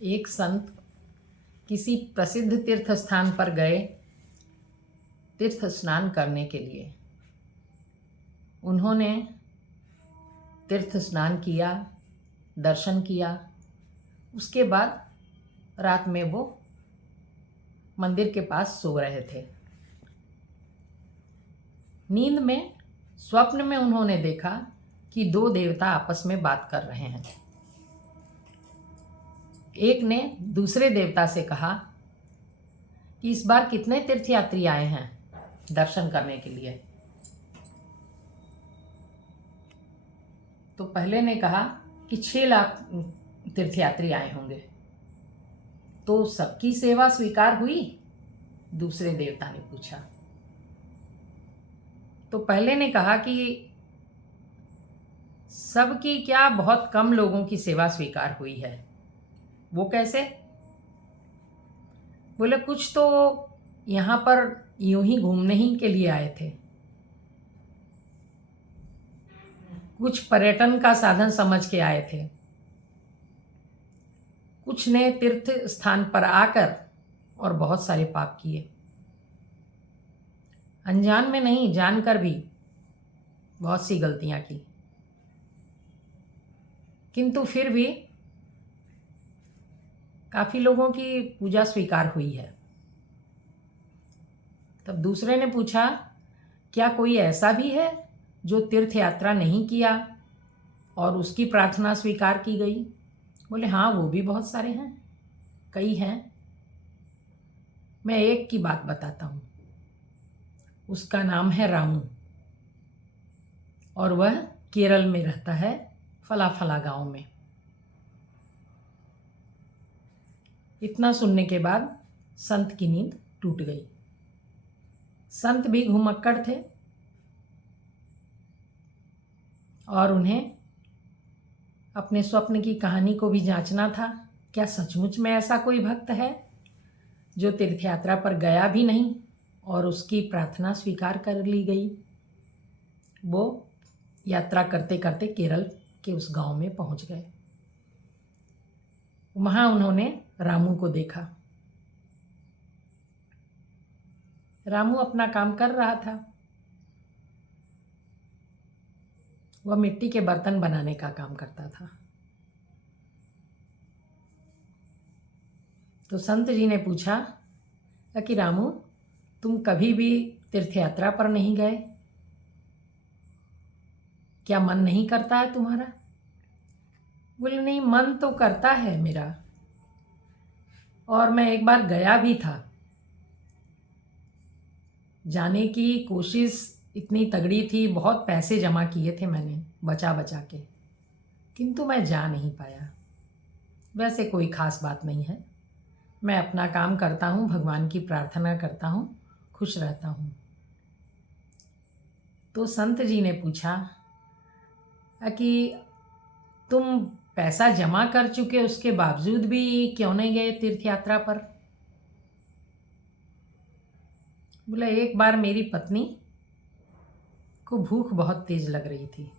एक संत किसी प्रसिद्ध तीर्थ स्थान पर गए तीर्थ स्नान करने के लिए। उन्होंने तीर्थ स्नान किया, दर्शन किया। उसके बाद रात में वो मंदिर के पास सो रहे थे। नींद में, स्वप्न में उन्होंने देखा कि दो देवता आपस में बात कर रहे हैं। एक ने दूसरे देवता से कहा कि इस बार कितने तीर्थयात्री आए हैं दर्शन करने के लिए। तो पहले ने कहा कि 6 लाख तीर्थयात्री आए होंगे। तो सबकी सेवा स्वीकार हुई? दूसरे देवता ने पूछा। तो पहले ने कहा कि सबकी क्या, बहुत कम लोगों की सेवा स्वीकार हुई है। वो कैसे? बोले कुछ तो यहाँ पर यूं ही घूमने ही के लिए आए थे, कुछ पर्यटन का साधन समझ के आए थे, कुछ ने तीर्थ स्थान पर आकर और बहुत सारे पाप किए। अनजान में नहीं, जानकर भी बहुत सी गलतियां की, किंतु फिर भी काफी लोगों की पूजा स्वीकार हुई है। तब दूसरे ने पूछा, क्या कोई ऐसा भी है जो तीर्थ यात्रा नहीं किया और उसकी प्रार्थना स्वीकार की गई? बोले हाँ, वो भी बहुत सारे हैं, कई हैं। मैं एक की बात बताता हूँ। उसका नाम है रामू और वह केरल में रहता है, फलाफला गांव में। इतना सुनने के बाद संत की नींद टूट गई। संत भी घुमक्कड़ थे और उन्हें अपने स्वप्न की कहानी को भी जांचना था। क्या सचमुच में ऐसा कोई भक्त है जो तीर्थयात्रा पर गया भी नहीं और उसकी प्रार्थना स्वीकार कर ली गई? वो यात्रा करते करते केरल के उस गांव में पहुंच गए। वहां उन्होंने रामू को देखा। रामू अपना काम कर रहा था। वह मिट्टी के बर्तन बनाने का काम करता था। तो संत जी ने पूछा कि रामू, तुम कभी भी तीर्थयात्रा पर नहीं गए? क्या मन नहीं करता है तुम्हारा? बोले नहीं, मन तो करता है मेरा, और मैं एक बार गया भी था। जाने की कोशिश इतनी तगड़ी थी, बहुत पैसे जमा किए थे मैंने बचा बचा के, किंतु मैं जा नहीं पाया। वैसे कोई खास बात नहीं है, मैं अपना काम करता हूँ, भगवान की प्रार्थना करता हूँ, खुश रहता हूँ। तो संत जी ने पूछा कि तुम पैसा जमा कर चुके उसके बावजूद भी क्यों नहीं गए तीर्थ यात्रा पर? बोला एक बार मेरी पत्नी को भूख बहुत तेज लग रही थी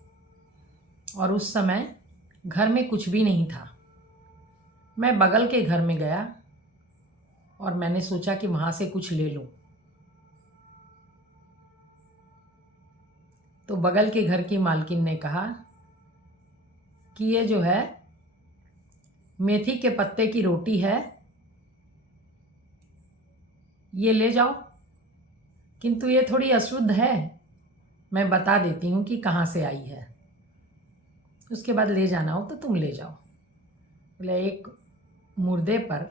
और उस समय घर में कुछ भी नहीं था। मैं बगल के घर में गया और मैंने सोचा कि वहाँ से कुछ ले लूँ। तो बगल के घर की मालकिन ने कहा कि ये जो है मेथी के पत्ते की रोटी है, ये ले जाओ, किंतु ये थोड़ी अशुद्ध है, मैं बता देती हूँ कि कहाँ से आई है, उसके बाद ले जाना हो तो तुम ले जाओ। बोले एक मुर्दे पर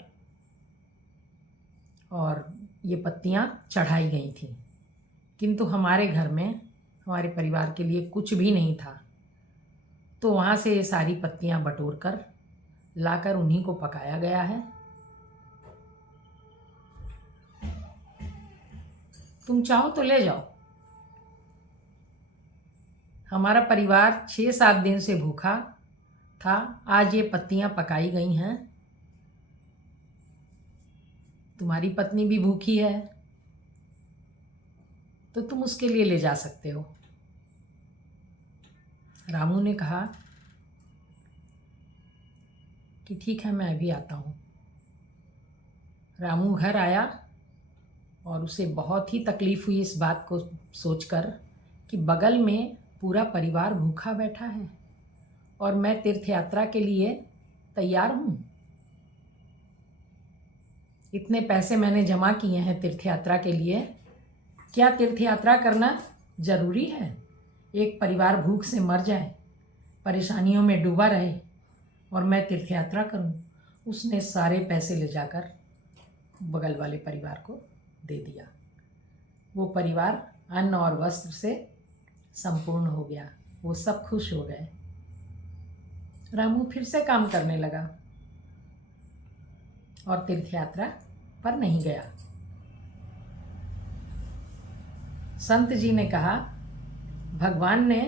और ये पत्तियाँ चढ़ाई गई थी, किंतु हमारे घर में, हमारे परिवार के लिए कुछ भी नहीं था। तो वहाँ से ये सारी पत्तियाँ बटोर कर लाकर उन्हीं को पकाया गया है। तुम चाहो तो ले जाओ। हमारा परिवार 6-7 दिन से भूखा था, आज ये पत्तियाँ पकाई गई हैं। तुम्हारी पत्नी भी भूखी है, तो तुम उसके लिए ले जा सकते हो। रामू ने कहा कि ठीक है, मैं अभी आता हूँ। रामू घर आया और उसे बहुत ही तकलीफ़ हुई इस बात को सोचकर कि बगल में पूरा परिवार भूखा बैठा है और मैं तीर्थ यात्रा के लिए तैयार हूँ। इतने पैसे मैंने जमा किए हैं तीर्थ यात्रा के लिए, क्या तीर्थ यात्रा करना ज़रूरी है? एक परिवार भूख से मर जाए, परेशानियों में डूबा रहे और मैं तीर्थ यात्रा करूं? उसने सारे पैसे ले जाकर बगल वाले परिवार को दे दिया। वो परिवार अन्न और वस्त्र से संपूर्ण हो गया। वो सब खुश हो गए। रामू फिर से काम करने लगा और तीर्थ यात्रा पर नहीं गया। संत जी ने कहा, भगवान ने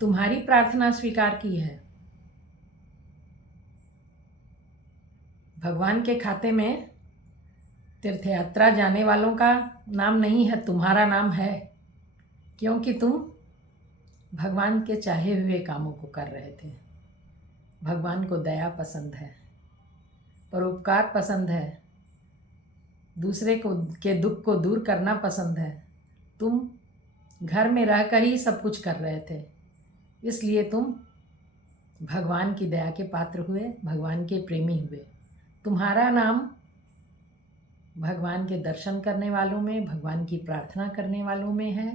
तुम्हारी प्रार्थना स्वीकार की है। भगवान के खाते में तीर्थ यात्रा जाने वालों का नाम नहीं है, तुम्हारा नाम है, क्योंकि तुम भगवान के चाहे हुए कामों को कर रहे थे। भगवान को दया पसंद है, परोपकार पसंद है, दूसरे को के दुख को दूर करना पसंद है। तुम घर में रहकर ही सब कुछ कर रहे थे, इसलिए तुम भगवान की दया के पात्र हुए, भगवान के प्रेमी हुए। तुम्हारा नाम भगवान के दर्शन करने वालों में, भगवान की प्रार्थना करने वालों में है।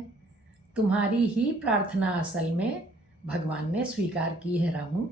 तुम्हारी ही प्रार्थना असल में भगवान ने स्वीकार की है रामू।